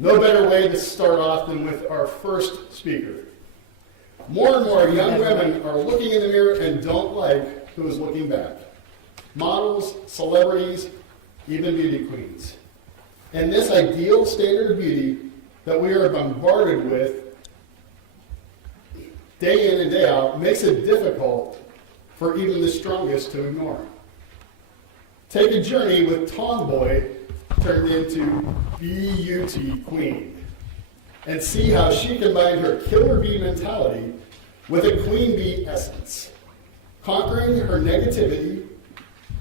No better way to start off than with our first speaker. More and more young women are looking in the mirror and don't like who is looking back. Models, celebrities, even beauty queens. And this ideal standard of beauty that we are bombarded with day in and day out makes it difficult for even the strongest to ignore. Take a journey with tomboy turned into beauty queen and see how she combined her killer bee mentality with a queen bee essence, conquering her negativity,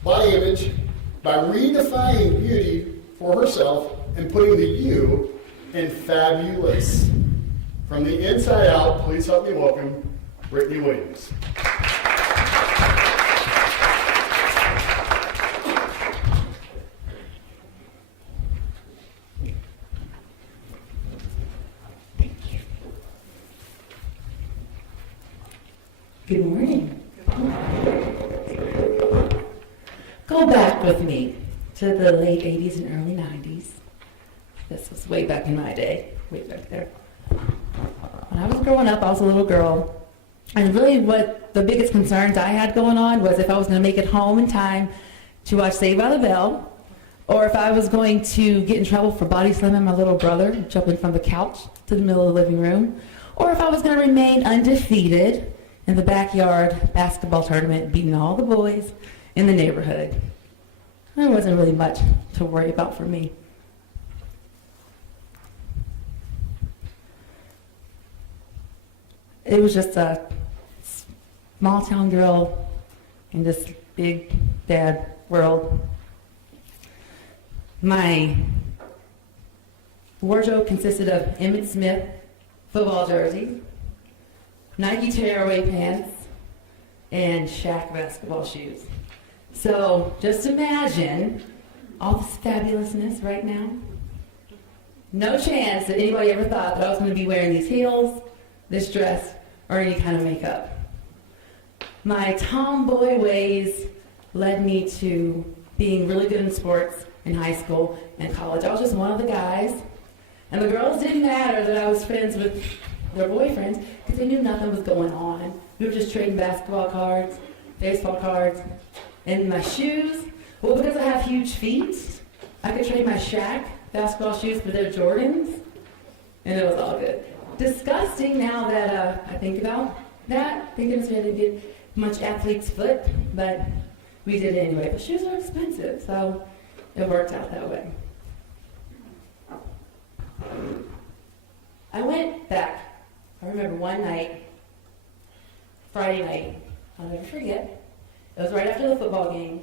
body image, by redefining beauty for herself and putting the you in fabulous. From the inside out, please help me welcome Brittany Willams. Good morning. Go back with me to the late 80s and early 90s. This was way back in my day, way back there. When I was growing up, I was a little girl, and really what the biggest concerns I had going on was if I was going to make it home in time to watch Saved by the Bell, or if I was going to get in trouble for body slamming my little brother, jumping from the couch to the middle of the living room, or if I was going to remain undefeated in the backyard basketball tournament, beating all the boys in the neighborhood. There wasn't really much to worry about for me. It was just a small town girl in this big bad world. My wardrobe consisted of Emmitt Smith football jerseys, Nike tearaway pants, and Shaq basketball shoes. So just imagine all this fabulousness right now. No chance that anybody ever thought that I was going to be wearing these heels, this dress, or any kind of makeup. My tomboy ways led me to being really good in sports in high school and college. I was just one of the guys, and the girls didn't matter that I was friends with their boyfriends because they knew nothing was going on. We were just trading basketball cards, baseball cards, and my shoes. Well, because I have huge feet, I could trade my Shaq basketball shoes for their Jordans, and it was all good. Disgusting now that I think about that. Thank goodness we didn't get much athlete's foot, but we did it anyway. But shoes are expensive, so it worked out that way. I went back. I remember one night, Friday night, I'll never forget. It was right after the football game,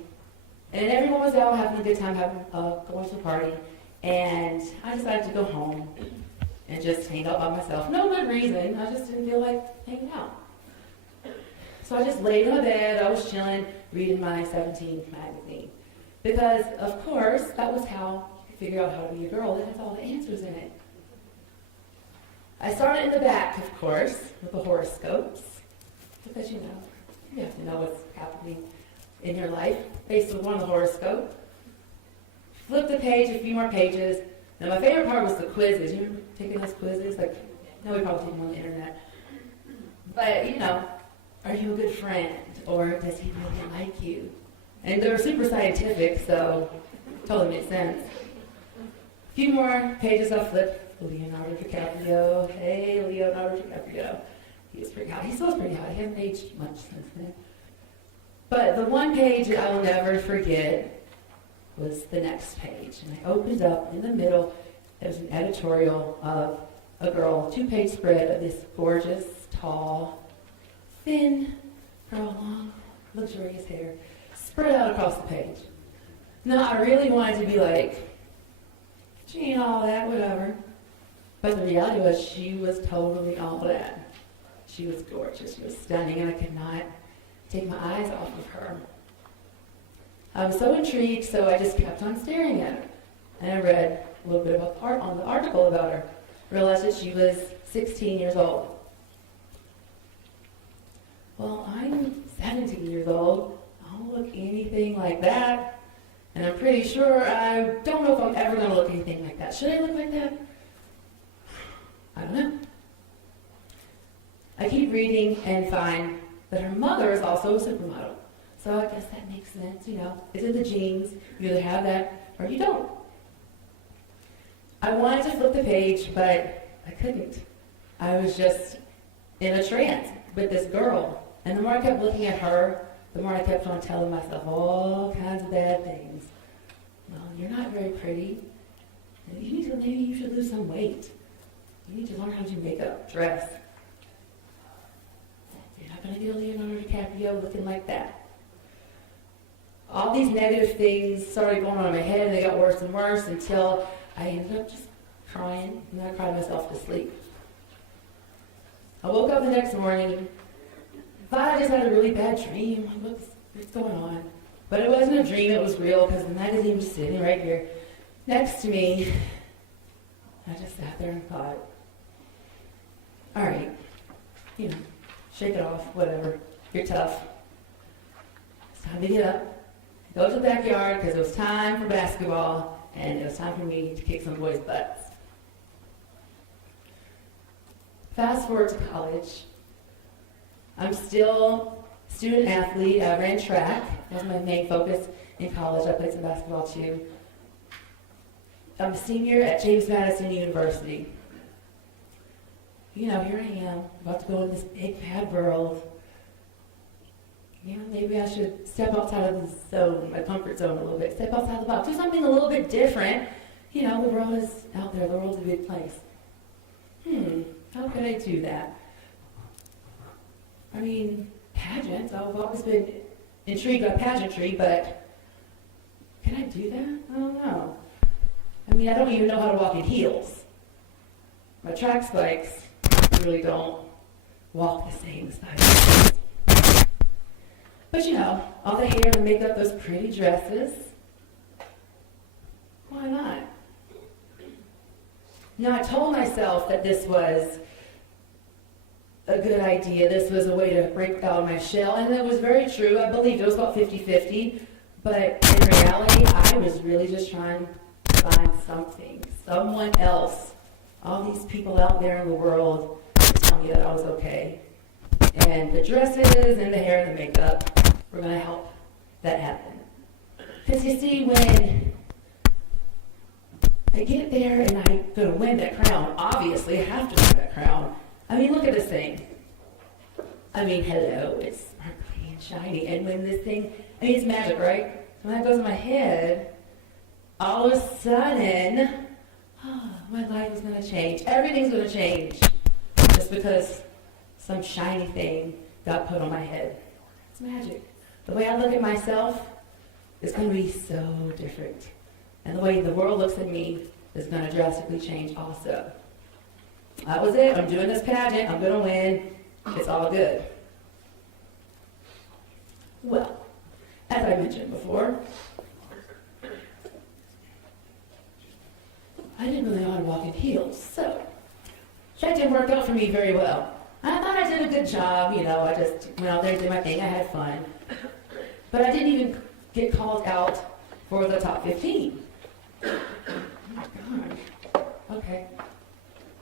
and everyone was out having a good time, going to a party, and I decided to go home and just hang out by myself. No good reason, I just didn't feel like hanging out. So I just laid in my bed, I was chilling, reading my 17 magazine. Because, of course, that was how you figure out how to be a girl. It has all the answers in it. I started in the back, of course, with the horoscopes, because you have to know what's happening in your life based on one of the horoscopes. Flip the page, a few more pages. Now, my favorite part was the quizzes. You remember taking those quizzes? No, we probably take them on the internet. But, are you a good friend? Or does he really like you? And they were super scientific, so it totally made sense. A few more pages I'll flip. Leonardo DiCaprio. Hey, Leonardo DiCaprio. He was pretty hot. He still is pretty hot. He hasn't aged much since then. But the one page that I will never forget was the next page. And I opened up in the middle. There was an editorial of a girl, 2-page spread of this gorgeous, tall, thin girl, long, luxurious hair, spread out across the page. Now, I really wanted to be like, she ain't all that, whatever. But the reality was she was totally all that. She was gorgeous, she was stunning, and I could not take my eyes off of her. I was so intrigued, so I just kept on staring at her. And I read a little bit about on the article about her. Realized that she was 16 years old. Well, I'm 17 years old. I don't look anything like that. And I'm pretty sure I don't know if I'm ever going to look anything like that. Should I look like that? I don't know. I keep reading and find that her mother is also a supermodel. So I guess that makes sense, you know. It's in the genes. You either have that or you don't. I wanted to flip the page, but I couldn't. I was just in a trance with this girl. And the more I kept looking at her, the more I kept on telling myself all kinds of bad things. Well, you're not very pretty. Maybe you should lose some weight. You need to learn how to do makeup, dress. You're not going to get a Leonardo DiCaprio looking like that. All these negative things started going on in my head, and they got worse and worse until I ended up just crying, and I cried myself to sleep. I woke up the next morning, thought I just had a really bad dream. What's going on? But it wasn't a dream, it was real, because the magazine was sitting right here next to me. I just sat there and thought, all right, you know, shake it off, whatever. You're tough. It's time to get up, go to the backyard, because it was time for basketball, and it was time for me to kick some boys' butts. Fast forward to college. I'm still a student athlete. I ran track. That was my main focus in college. I played some basketball too. I'm a senior at James Madison University. You know, here I am, about to go in this big, bad world. You know, maybe I should step outside of the zone, my comfort zone a little bit. Step outside the box. Do something a little bit different. You know, the world is out there. The world's a big place. How could I do that? I mean, pageants. I've always been intrigued by pageantry, but can I do that? I don't know. I mean, I don't even know how to walk in heels. My track spikes really don't walk the same as but you know, all the hair and makeup, those pretty dresses, why not? Now, I told myself that this was a good idea. This was a way to break out of my shell, and it was very true. I believed it was about 50-50, but in reality, I was really just trying to find something, someone else. All these people out there in the world tell me that I was okay. And the dresses and the hair and the makeup were going to help that happen. Because you see, when I get there and I'm going to win that crown, obviously I have to win that crown. I mean, look at this thing. I mean, hello, it's sparkly and shiny. And when this thing, I mean, it's magic, right? So when that goes in my head, all of a sudden, my life is going to change. Everything's going to change just because some shiny thing got put on my head. It's magic. The way I look at myself is going to be so different. And the way the world looks at me is going to drastically change also. That was it. I'm doing this pageant. I'm going to win. It's all good. Well, as I mentioned before, I didn't really know how to walk in heels, so that didn't work out for me very well. I thought I did a good job, you know, I just went out there and did my thing, I had fun. But I didn't even get called out for the top 15. Oh my God. Okay.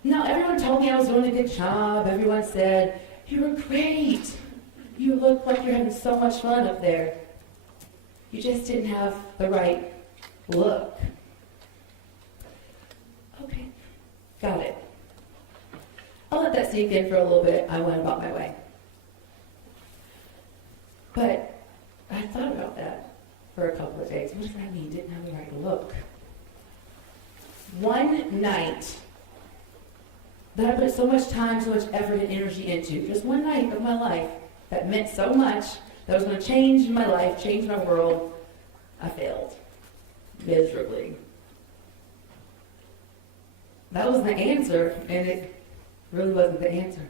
Now, everyone told me I was doing a good job. Everyone said, you were great. You look like you're having so much fun up there. You just didn't have the right look. Okay, got it. I'll let that sink in for a little bit. I went about my way. But I thought about that for a couple of days. What does that mean? Didn't have the right look. One night that I put so much time, so much effort and energy into, just one night of my life that meant so much, that was going to change my life, change my world, I failed miserably. That was the answer, and it really wasn't the answer.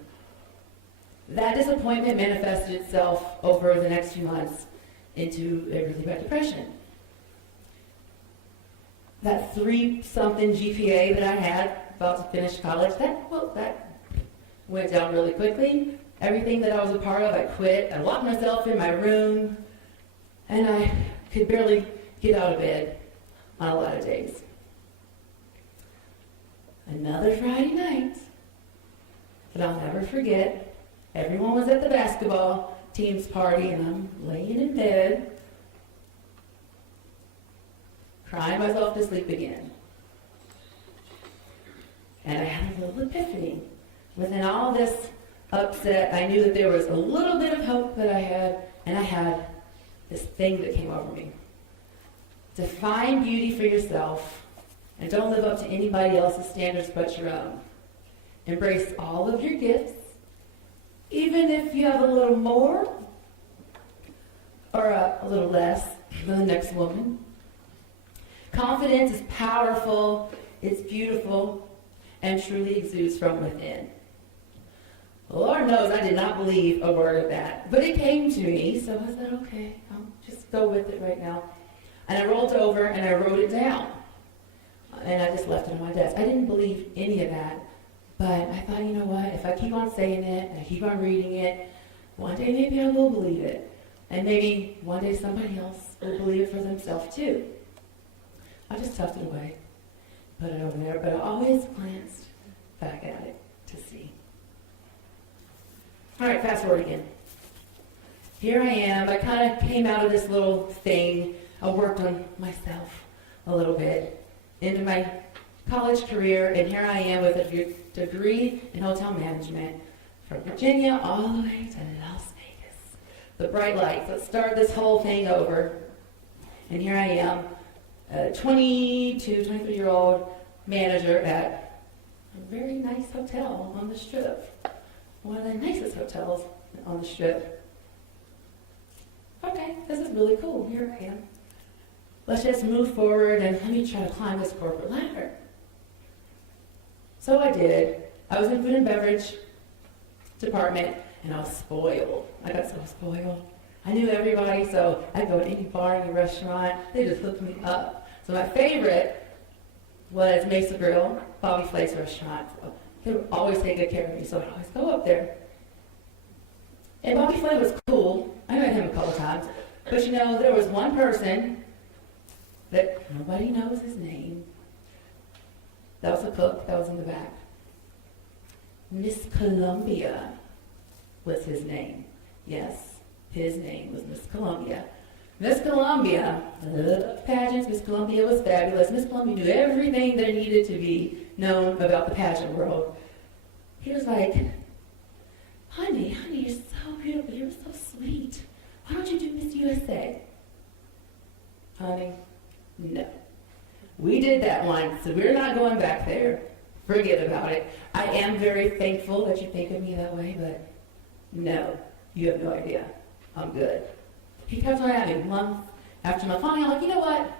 That disappointment manifested itself over the next few months into a really bad depression. That 3-something GPA that I had about to finish college, that went down really quickly. Everything that I was a part of, I quit. I locked myself in my room, and I could barely get out of bed on a lot of days. Another Friday night, But I'll never forget, everyone was at the basketball team's party, and I'm laying in bed, crying myself to sleep again. And I had a little epiphany. Within all this upset, I knew that there was a little bit of hope that I had, and I had this thing that came over me. To find beauty for yourself, and don't live up to anybody else's standards but your own. Embrace all of your gifts, even if you have a little more or a little less than the next woman. Confidence is powerful, it's beautiful, and truly exudes from within. Lord knows I did not believe a word of that, but it came to me, so I said, okay, I'll just go with it right now. And I rolled over and I wrote it down. And I just left it on my desk. I didn't believe any of that, but I thought, you know what, if I keep on saying it and I keep on reading it, one day maybe I will believe it. And maybe one day somebody else will believe it for themselves too. I just tucked it away, put it over there, but I always glanced back at it to see. All right, fast forward again. Here I am. I kind of came out of this little thing. I worked on myself a little bit into my college career, and here I am with a degree in hotel management from Virginia all the way to Las Vegas. The bright lights. Let's start this whole thing over. And here I am, a 23-year-old manager at a very nice hotel on the Strip. One of the nicest hotels on the Strip. Okay, this is really cool. Here I am. Let's just move forward and let me try to climb this corporate ladder. So I did. I was in food and beverage department, and I was spoiled. I got so spoiled. I knew everybody, so I'd go to any bar, any restaurant. They just hooked me up. So my favorite was Mesa Grill, Bobby Flay's restaurant. So they would always take good care of me, so I'd always go up there. And Bobby Flay was cool. I met him a couple times. But you know, there was one person that nobody knows his name. That was a cook that was in the back. Miss Columbia was his name. Yes, his name was Miss Columbia. Miss Columbia loved pageants. Miss Columbia was fabulous. Miss Columbia knew everything there needed to be known about the pageant world. He was like, honey, you're so beautiful. You're so sweet. Why don't you do Miss USA? Honey, no. We did that once, so we're not going back there. Forget about it. I am very thankful that you think of me that way, but no, you have no idea. I'm good. He kept on having month after month. Finally, I'm like, you know what?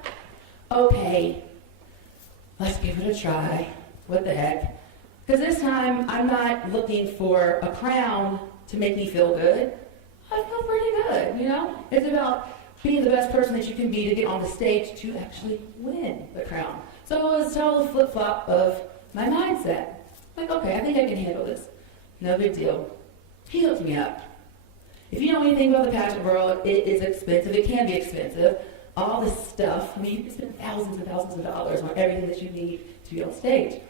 Okay, let's give it a try. What the heck? Because this time, I'm not looking for a crown to make me feel good. I feel pretty good, you know? It's about being the best person that you can be to get on the stage to actually win the crown. So it was a total flip-flop of my mindset. Like, okay, I think I can handle this. No big deal. He hooked me up. If you know anything about the pageant world, it is expensive. It can be expensive. All this stuff, I mean, you can spend thousands and thousands of dollars on everything that you need to be on stage.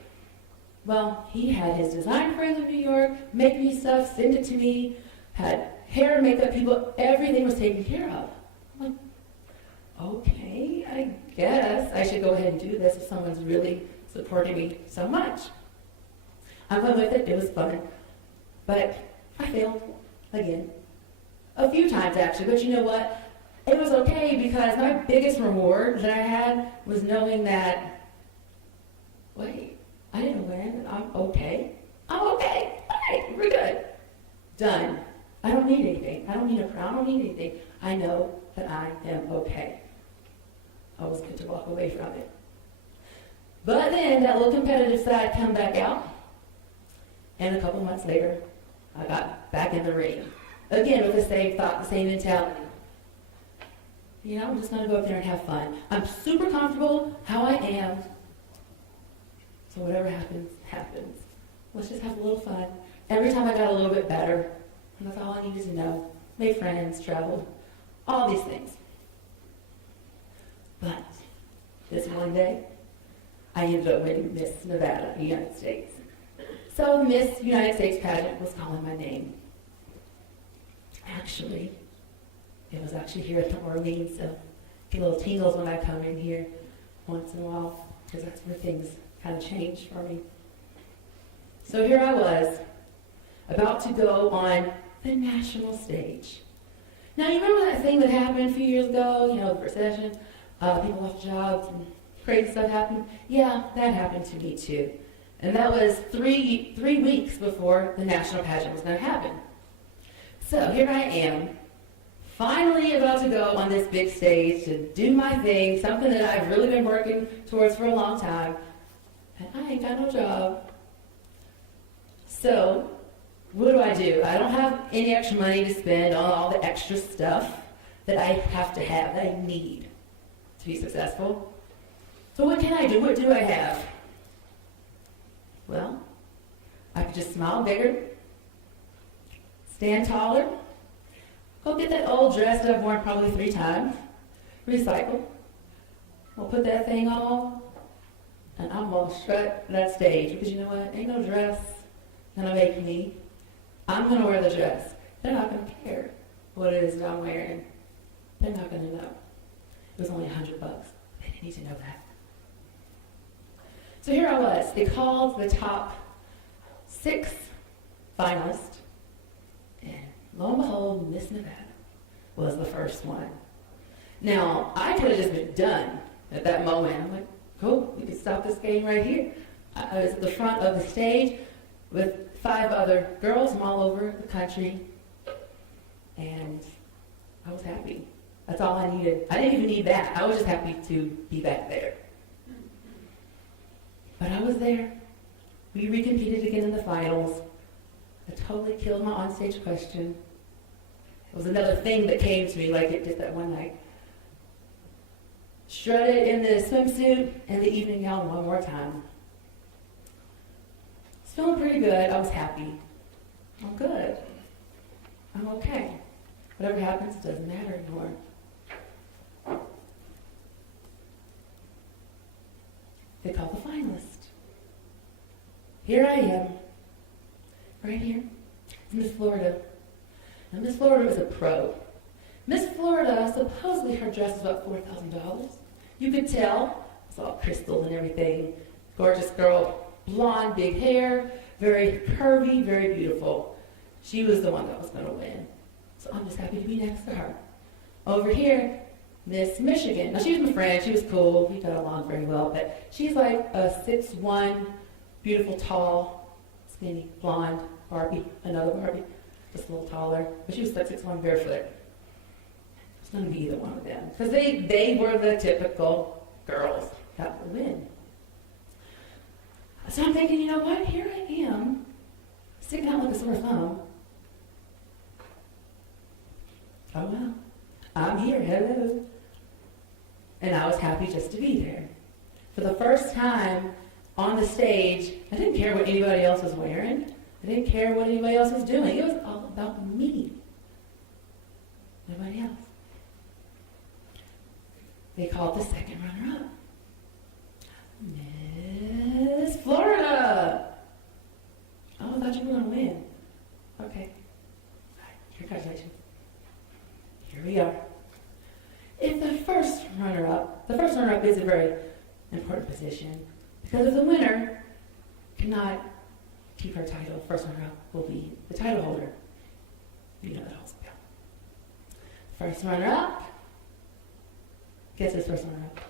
Well, he had his design friends in New York make me stuff, send it to me, had hair and makeup people, everything was taken care of. I'm like, okay, I guess I should go ahead and do this if someone's really supporting me so much. I went with it, it was fun. But I failed again. A few times actually, but you know what? It was okay because my biggest reward that I had was knowing that, wait, I didn't win, I'm okay. I'm okay, all right, we're good. Done. I don't need anything. I don't need a crown, I don't need anything. I know that I am okay. I was good to walk away from it. But then that little competitive side come back out, and a couple months later, I got back in the ring. Again, with the same thought, the same mentality. You know, I'm just gonna go up there and have fun. I'm super comfortable how I am. So whatever happens, happens. Let's just have a little fun. Every time I got a little bit better, and that's all I needed to know. Made friends, traveled, all these things. But this one day, I ended up winning Miss Nevada, United States. So the Miss United States pageant was calling my name. Actually, it was actually here at the Orleans, so I get little tingles when I come in here once in a while, because that's where things kind of changed for me. So here I was, about to go on the national stage. Now, you remember that thing that happened a few years ago, the recession, people lost jobs and crazy stuff happened? Yeah, that happened to me too. And that was three weeks before the national pageant was going to happen. So here I am, finally about to go on this big stage to do my thing, something that I've really been working towards for a long time, and I ain't got no job. So, what do? I don't have any extra money to spend on all the extra stuff that I have to have, that I need to be successful. So what can I do? What do I have? Well, I could just smile bigger, stand taller, go get that old dress that I've worn probably 3 times, recycle, we'll put that thing on, and I'm going to strut that stage, because you know what? Ain't no dress gonna make me. I'm gonna wear the dress. They're not gonna care what it is that I'm wearing. They're not gonna know. It was only $100. They didn't need to know that. So here I was. They called the top 6 finalists, and lo and behold, Miss Nevada was the first one. Now, I could have just been done at that moment. I'm like, cool, we can stop this game right here. I was at the front of the stage with 5 other girls from all over the country, and I was happy. That's all I needed. I didn't even need that. I was just happy to be back there. But I was there. We recompeted again in the finals. I totally killed my onstage question. It was another thing that came to me like it did that one night. Strutted in the swimsuit and the evening gown one more time. Feeling pretty good. I was happy. I'm good. I'm okay. Whatever happens doesn't matter anymore. They called the finalist. Here I am. Right here. Miss Florida. Now, Miss Florida was a pro. Miss Florida, supposedly her dress was about $4,000. You could tell. It's all crystals and everything. Gorgeous girl. Blonde, big hair, very curvy, very beautiful. She was the one that was going to win. So I'm just happy to be next to her. Over here, Miss Michigan. Now, she was my friend. She was cool. We got along very well. But she's like a 6'1", beautiful, tall, skinny, blonde Barbie. Another Barbie, just a little taller. But she was like 6'1", barefoot. It's going to be either one of them. Because they were the typical girls that would win. So I'm thinking, you know what? Here I am, sticking out like a sore thumb. Oh, well, I'm here, hello. And I was happy just to be there. For the first time on the stage, I didn't care what anybody else was wearing. I didn't care what anybody else was doing. It was all about me. Nobody else. They called the second runner-up. Miss Florida. Oh, I thought you were going to win. Okay. All right. Congratulations. Here we are. If the first runner-up is a very important position, because if the winner cannot keep her title, first runner-up will be the title holder. You know that also. First runner-up. Guess who's first runner-up?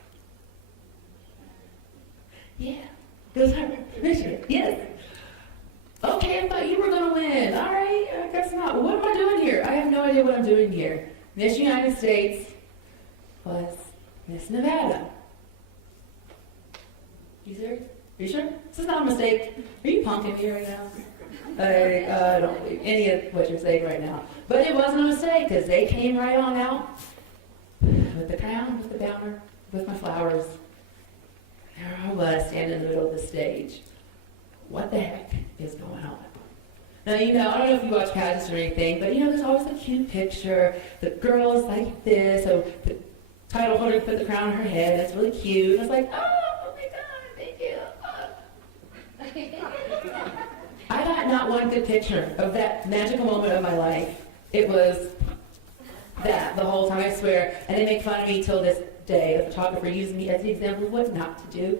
Yeah, it was her. Michigan, yes. Okay, I thought you were going to win. All right, I guess not. What am I doing here? I have no idea what I'm doing here. Miss United States was Miss Nevada. You serious? Are you sure? This is not a mistake. Are you punking me right now? I don't believe any of what you're saying right now. But it wasn't a mistake, because they came right on out with the crown, with the banner, with my flowers. There I was, standing in the middle of the stage. What the heck is going on? Now, I don't know if you watch pageants or anything, but there's always a cute picture. The girl is like this, so the title holder put the crown on her head. It's really cute. I was like, oh my God, thank you. had not one good picture of that magical moment of my life. It was that the whole time, I swear. And they make fun of me till this day. The photographer using me as the example of what not to do.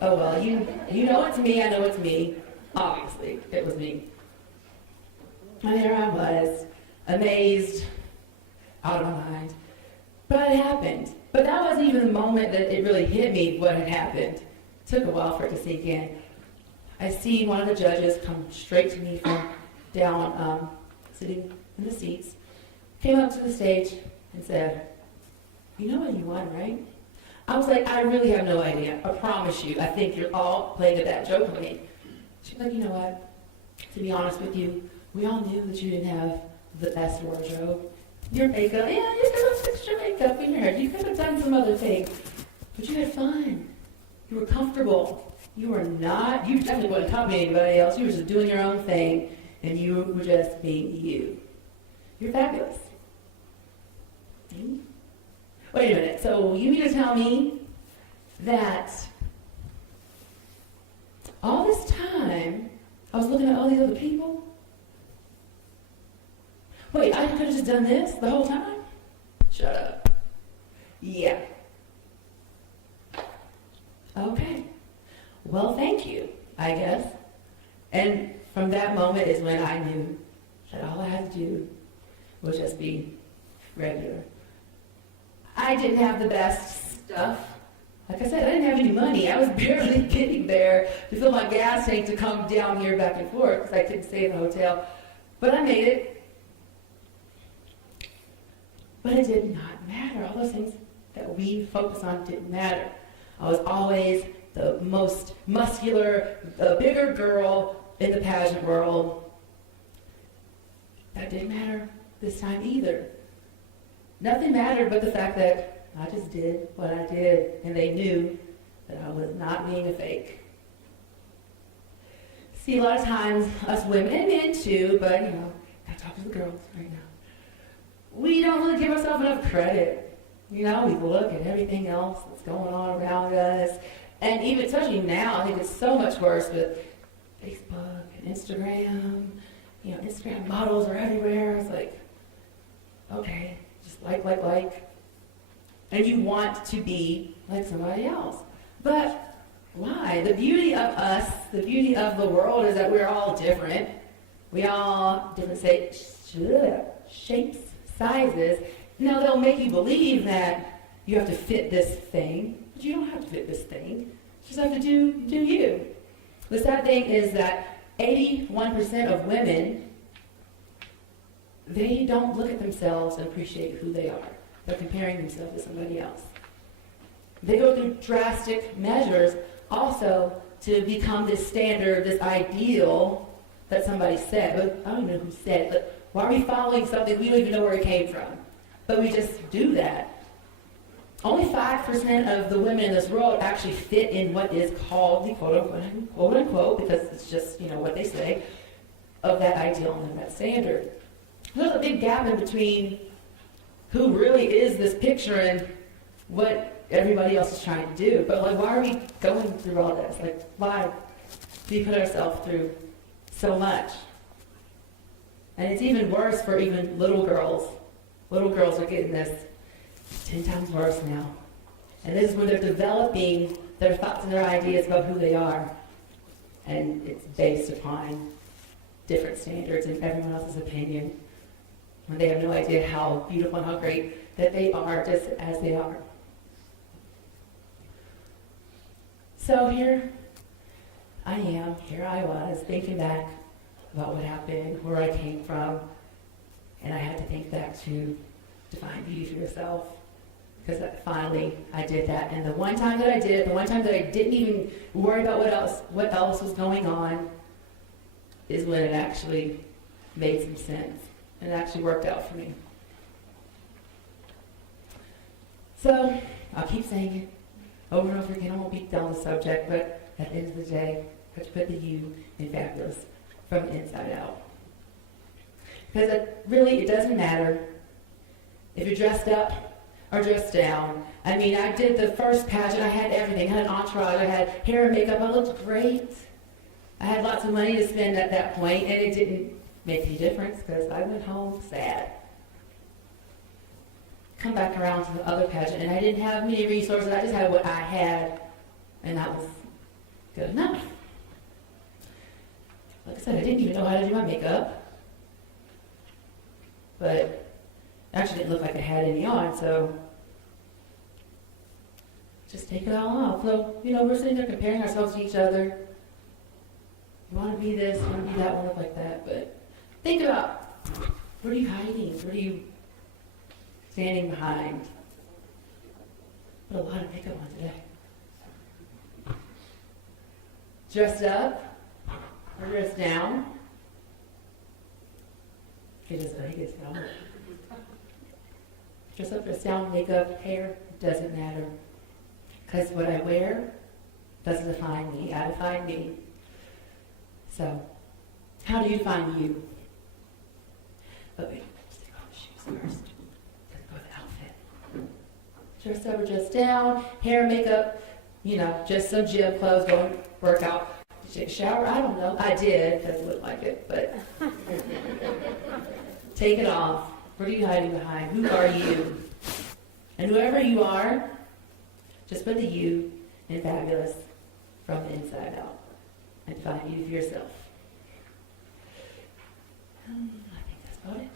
Oh well, you know it's me, I know it's me. Obviously, it was me. And there I was, amazed, out of my mind. But it happened. But that wasn't even the moment that it really hit me what had happened. It took a while for it to sink in. I see one of the judges come straight to me from down, sitting in the seats, came up to the stage and said, "You know what you won, right?" I was like, "I really have no idea. I promise you. I think you're all playing a bad joke on me." She's like, "You know what? To be honest with you, we all knew that you didn't have the best wardrobe. Your makeup, yeah, you could have fixed your makeup in your hair. You could have done some other things. But you had fun. You were comfortable. You definitely wouldn't copy anybody else. You were just doing your own thing, and you were just being you. You're fabulous." Wait a minute, so you mean to tell me that all this time I was looking at all these other people? Wait, I could have just done this the whole time? Shut up. Yeah. Okay. Well, thank you, I guess. And from that moment is when I knew that all I had to do was just be regular. I didn't have the best stuff. Like I said, I didn't have any money. I was barely getting there to fill my gas tank to come down here back and forth because I couldn't stay in the hotel. But I made it. But it did not matter. All those things that we focus on didn't matter. I was always the most muscular, the bigger girl in the pageant world. That didn't matter this time either. Nothing mattered but the fact that I just did what I did, and they knew that I was not being a fake. See, a lot of times, us women, and men too, but gotta talk to the girls right now. We don't really give ourselves enough credit. We look at everything else that's going on around us, and even, especially now, I think it's so much worse with Facebook and Instagram. Instagram models are everywhere. It's like, okay. Just like. And you want to be like somebody else. But why? The beauty of us, the beauty of the world is that we're all different. We all different shapes, sizes. Now they'll make you believe that you have to fit this thing, but you don't have to fit this thing. You just have to do you. The sad thing is that 81% of women, they don't look at themselves and appreciate who they are. They're comparing themselves to somebody else. They go through drastic measures also to become this standard, this ideal that somebody said. But I don't even know who said it, but why are we following something we don't even know where it came from? But we just do that. Only 5% of the women in this world actually fit in what is called the quote unquote, because it's just, what they say, of that ideal and that standard. There's a big gap in between who really is this picture and what everybody else is trying to do. But why are we going through all this? Why do we put ourselves through so much? And it's even worse for even little girls. Little girls are getting this 10 times worse now. And this is when they're developing their thoughts and their ideas about who they are. And it's based upon different standards and everyone else's opinion. When they have no idea how beautiful and how great that they are just as they are. So here I was thinking back about what happened, where I came from, and I had to think back to define beauty for yourself. Because finally I did that. And the one time that I did it, the one time that I didn't even worry about what else was going on, is when it actually made some sense. And it actually worked out for me. So, I'll keep saying it over and over again. I won't beat down the subject, but at the end of the day, I have to put the you in fabulous from the inside out. Because it doesn't matter if you're dressed up or dressed down. I mean, I did the first pageant. I had everything. I had an entourage. I had hair and makeup. I looked great. I had lots of money to spend at that point, and it didn't make any difference because I went home sad. Come back around to the other pageant, and I didn't have many resources. I just had what I had, and that was good enough. Like I said, I didn't even know how to do my makeup, but it actually didn't look like I had any on, so just take it all off. So, we're sitting there comparing ourselves to each other. You want to be this, you want to be that, want to look like that, but think about, what are you hiding? What are you standing behind? Put a lot of makeup on today. Dressed up or dressed down? He gets down. Dress up, dress down, makeup, hair, doesn't matter. Because what I wear doesn't define me. I define me. So, how do you define you? But wait, let's take off the shoes first. Let's go with the outfit. Dress up or dress down, hair, makeup, just some gym clothes, go and work out. Did you take a shower? I don't know. I did. Doesn't look like it, but take it off. What are you hiding behind? Who are you? And whoever you are, just put the you in fabulous from the inside out and find you for yourself. I think that's about it.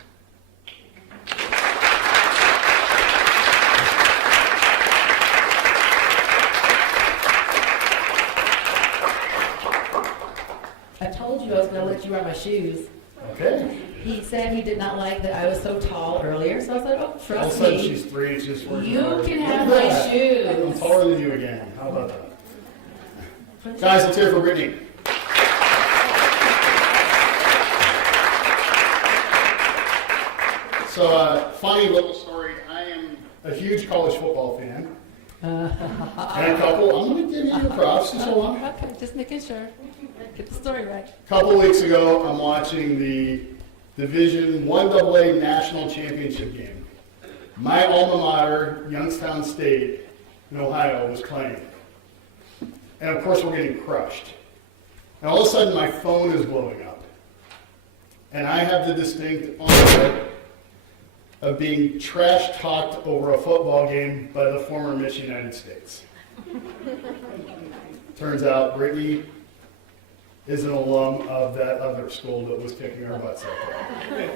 I told you I was going to let you wear my shoes. Okay. He said he did not like that I was so tall earlier, so I said, oh, All of a trust sudden me. she's 3 inches shorter. You can have my shoes. I'm taller than you again. How about that? Guys, let's hear it for Brittany. So, funny little story. I am a huge college football fan. And a couple, I'm going to give you your props. Just hold on. Okay, just making sure. Get the story right. A couple weeks ago, I'm watching the Division 1AA National Championship game. My alma mater, Youngstown State in Ohio, was playing. And of course, we're getting crushed. And all of a sudden, my phone is blowing up. And I have the distinct honor of being trash-talked over a football game by the former Miss United States. Turns out Brittany is an alum of that other school that was kicking our butts up there.